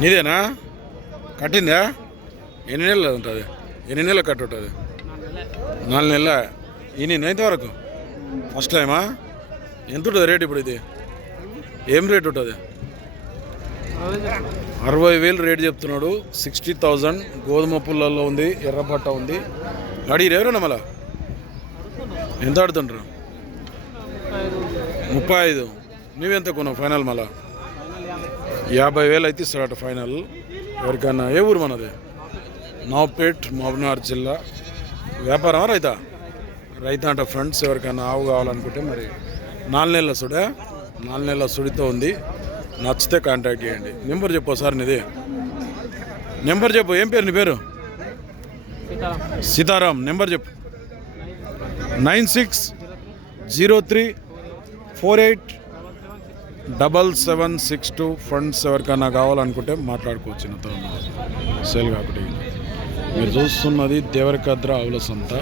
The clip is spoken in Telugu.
నీదేనా? కట్టిందా? ఎన్ని నెలలు ఉంటుంది? ఎన్ని నెలలు కట్టి ఉంటుంది? నాలుగు నెలల? ఈ నైన్త్ వరకు ఫస్ట్ టైమా? ఎంత ఉంటుంది రేట్ ఇప్పుడు ఇది? ఏం రేట్ ఉంటుంది? అరవై వేలు రేట్ చెప్తున్నాడు. Sixty thousand. గోధుమ పుల్లల్లో ఉంది ఎర్రబట్ట ఉంది. అడిగిరు ఎవరన్నా మళ్ళా? ఎంత ఆడుతుంటారు ముప్పై ఐదు. నువ్వెంత కొన్నావు ఫైనల్ మళ్ళా? యాభై వేలు అయితే ఇస్తాడట ఫైనల్. ఎవరికన్నా? ఏ ఊరు మనది? నవపేట్ మహబూబ్నగర్ జిల్లా. వ్యాపారమా రైతా? రైతా అంట ఫ్రెండ్స్ ఎవరికైనా ఆవు కావాలనుకుంటే మరి నాలుగు నెలల సుడే నాలుగు నెలల సుడితో ఉంది. నచ్చితే కాంటాక్ట్ చేయండి. నెంబర్ చెప్పు సార్ నీది. నెంబర్ చెప్పు ఏం పేరు నీ పేరు? సీతారాం. నెంబర్ చెప్పు. Nine six zero three four eight double seven six two funds ఎవరికైనా కావాలనుకుంటే మాట్లాడుకోవచ్చు నాతో సేల్ కాబట్టి. మీరు చూస్తున్నది దేవరకద్ర ఆవుల సంత.